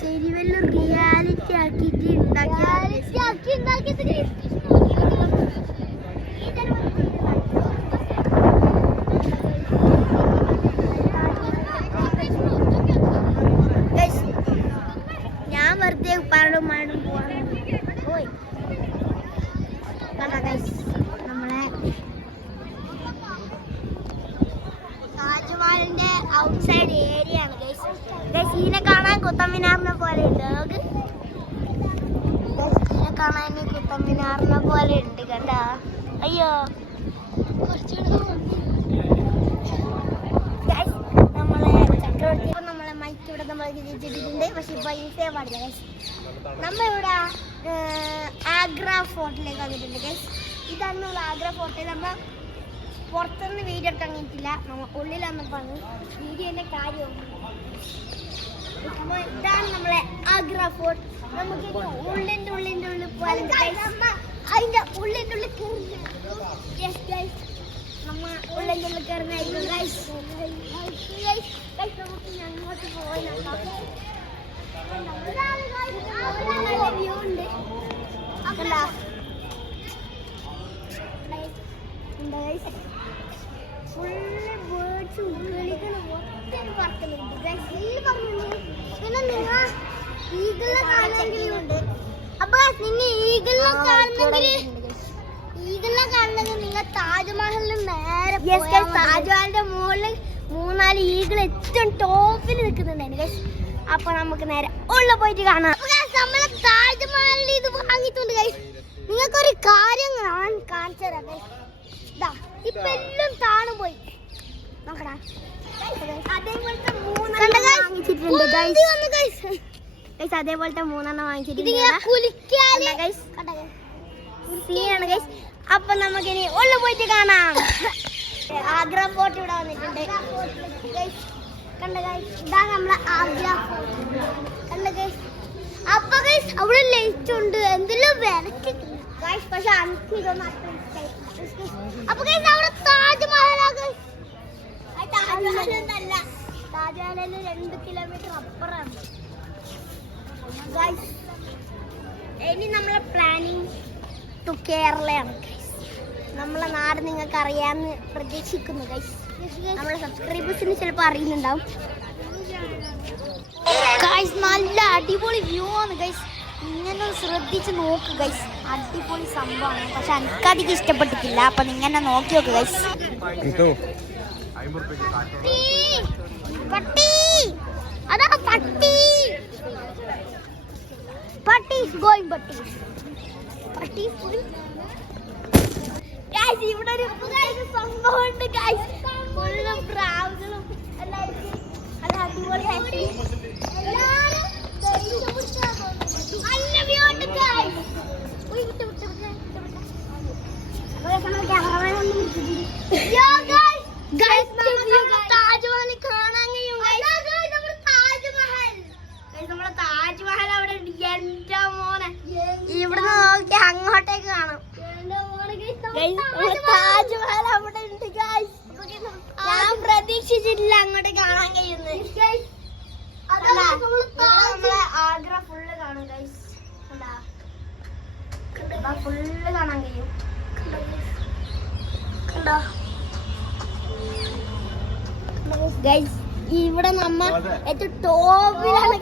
ചെരിവെല്ലാം reality ആക്കിയിട്ട് ഉണ്ടാക്കിയത് ഞാൻ വെറുതെ ഉപ്പാടും മാടും പോവാൻ പോയി. നമ്മളെ താജ്മഹലിന്റെ ഔട്ട്സൈഡ് ഏരിയ ആണ് ഗൈസ്. ഇതിനെ കാണാൻ കുത്തമ്മിനാറിനെ പോലെ ഉണ്ട്. ഇതിനെ കാണാൻ കുത്തമ്മിനാറിനെ പോലെ ഉണ്ട് കണ്ട. അയ്യോ നമ്മളെ ചക്രവർത്തി നമ്മളെ മൈക്ക് ഇവിടെ നമ്മൾ തിരിച്ചിട്ടുണ്ട്. പക്ഷെ ഇപ്പൊ ഇൻസേ പാടില്ല ഗൈസ്. നമ്മളിവിടെ ആഗ്ര ഫോർട്ടിലേക്ക് വന്നിട്ടുണ്ട് ഗൈസ്. ഇതാണ് നമ്മൾ ആഗ്ര ഫോർട്ട്. നമ്മൾ പുറത്തുനിന്ന് വീഡിയോ എടുക്കാൻ കഴിഞ്ഞിട്ടില്ല. നമ്മൾ ഉള്ളിൽ വന്നപ്പോഴാണ് വീഡിയോന്റെ കാര്യം. അപ്പോൾ ഇതാണ് നമ്മളെ ആഗ്ര ഫോർട്ട്. നമുക്ക് ഉള്ളിൻ്റെ ഉള്ളിൽ പോയാലും അതിൻ്റെ ഉള്ളിൻ്റെ ഉള്ളിൽ നമ്മൾ ഉള്ളിൻ്റെ ഉള്ളിൽ കയറുന്നതായിരിക്കും ഗൈസ്. നമുക്ക് അങ്ങോട്ട് പോകാൻ വ്യൂ ഉണ്ട്. ഫുള്ള് ബേർഡ്സും കിളികളും ഒത്തിരി പറക്കുന്നുണ്ട്. പിന്നെ നിങ്ങൾ ഈഗിളിനെ കാണുന്നുണ്ട്. അപ്പൊ നിങ്ങൾ ഈഗിളിനെ കാണുന്നെങ്കിൽ നിങ്ങൾ താജ്മഹലിന് നേരെ താജ്മഹലിന്റെ മുകളിൽ 3-4 ഈഗിൾ ഏറ്റവും ടോപ്പിൽ നിൽക്കുന്നുണ്ടായിരുന്നു ഗൈസ്. അപ്പൊ നമുക്ക് നേരെ ഉള്ള പോയിട്ട് കാണാം. നമ്മളെ താജ്മഹലിൽ ഇത് വാങ്ങിയിട്ടുണ്ട് ഗൈസ്. നിങ്ങൾക്കൊരു കാര്യം ഞാൻ കാണിച്ചു തരാം ഗൈസ്. ഇപ്പൊ എല്ലാം താണു പോയി നോക്കടാ. അതേപോലത്തെ 3 വാങ്ങിച്ചിട്ടുണ്ട് ഗൈസ്. അതേപോലത്തെ 3 വാങ്ങിച്ചിട്ടുണ്ട് ഗൈസ്. അപ്പൊ നമുക്കിനി ഉള്ള പോയിട്ട് കാണാം. ആഗ്ര ഫോർട്ട് ഇവിടെ വന്നിട്ടുണ്ട് കണ്ട ഗൈസ്. ഇതാണ് നമ്മളെ ആഗ്ര ഫോർട്ട് കണ്ട ഗൈസ്. അപ്പൊ ഗൈസ് അവിടെ ലൈറ്റ് ഉണ്ട്, എന്തെല്ലാം വെറൈറ്റി ഗൈസ്. പക്ഷെ എനിക്ക് ഇതൊന്നും അത്ര ഇഷ്ടമായി. അപ്പൊ ഗൈസ് അവിടെ താജ്മഹലാണ്. താജ്മഹലല്ല, താജ്മഹലിന് 2 കിലോമീറ്റർ അപ്പുറമാണ് ഗൈസ്. ഇനി നമ്മളെ പ്ലാനിങ് ടു കേരളയാണ് ഗൈസ്. നമ്മളെ നാട് നിങ്ങൾക്ക് അറിയാമെന്ന് പ്രതീക്ഷിക്കുന്നു ഗൈസ്. നമ്മളെ സബ്സ്ക്രൈബേഴ്സിന് ചിലപ്പോൾ അറിയുന്നുണ്ടാവും ഗൈസ്. നല്ല അടിപൊളി വ്യൂ ആണ് ഗൈസ്. ഇങ്ങനെ ശ്രദ്ധിച്ച് നോക്ക് ഗൈസ്. അടിപൊളി സംഭവമാണ്. പക്ഷെ എനിക്കധികം ഇഷ്ടപ്പെട്ടിട്ടില്ല. അപ്പൊ ഇങ്ങനെ നോക്കി നോക്ക് ഗൈസ്. പട്ടി അതാ പട്ടി. പട്ടി ഗോയിങ് പട്ടി പട്ടി ഗൈസ്. ഇവിടെ ഒരു സംഭവം ഉണ്ട് ഗൈസ്. ഫുള്ള് പ്രാവുകളും എല്ലാവർക്കും അത് അടിപൊളിയായിട്ട് താജ്മഹൽ കാണാൻ കഴിയും. നമ്മളെ താജ്മഹൽ അവിടെ ഉണ്ട്. എന്റെ മോനെ ഇവിടുന്ന് നോക്കി അങ്ങോട്ടേക്ക് കാണാം. താജ്മഹൽ അവിടെ ഉണ്ട് ഗൈസ്. ഞാൻ പ്രതീക്ഷിച്ചിട്ടില്ല അങ്ങോട്ട് കാണാൻ കഴിയുന്നത്. നമ്മളെ ആഗ്ര ഫുള്ള് കാണും ഗൈസ്. ഫുള്ള് കാണാൻ കഴിയും. കണ്ടോ ഗൈസ്. ഇവിടെ നമ്മ ഏറ്റവും ടോപ്പിലാണ്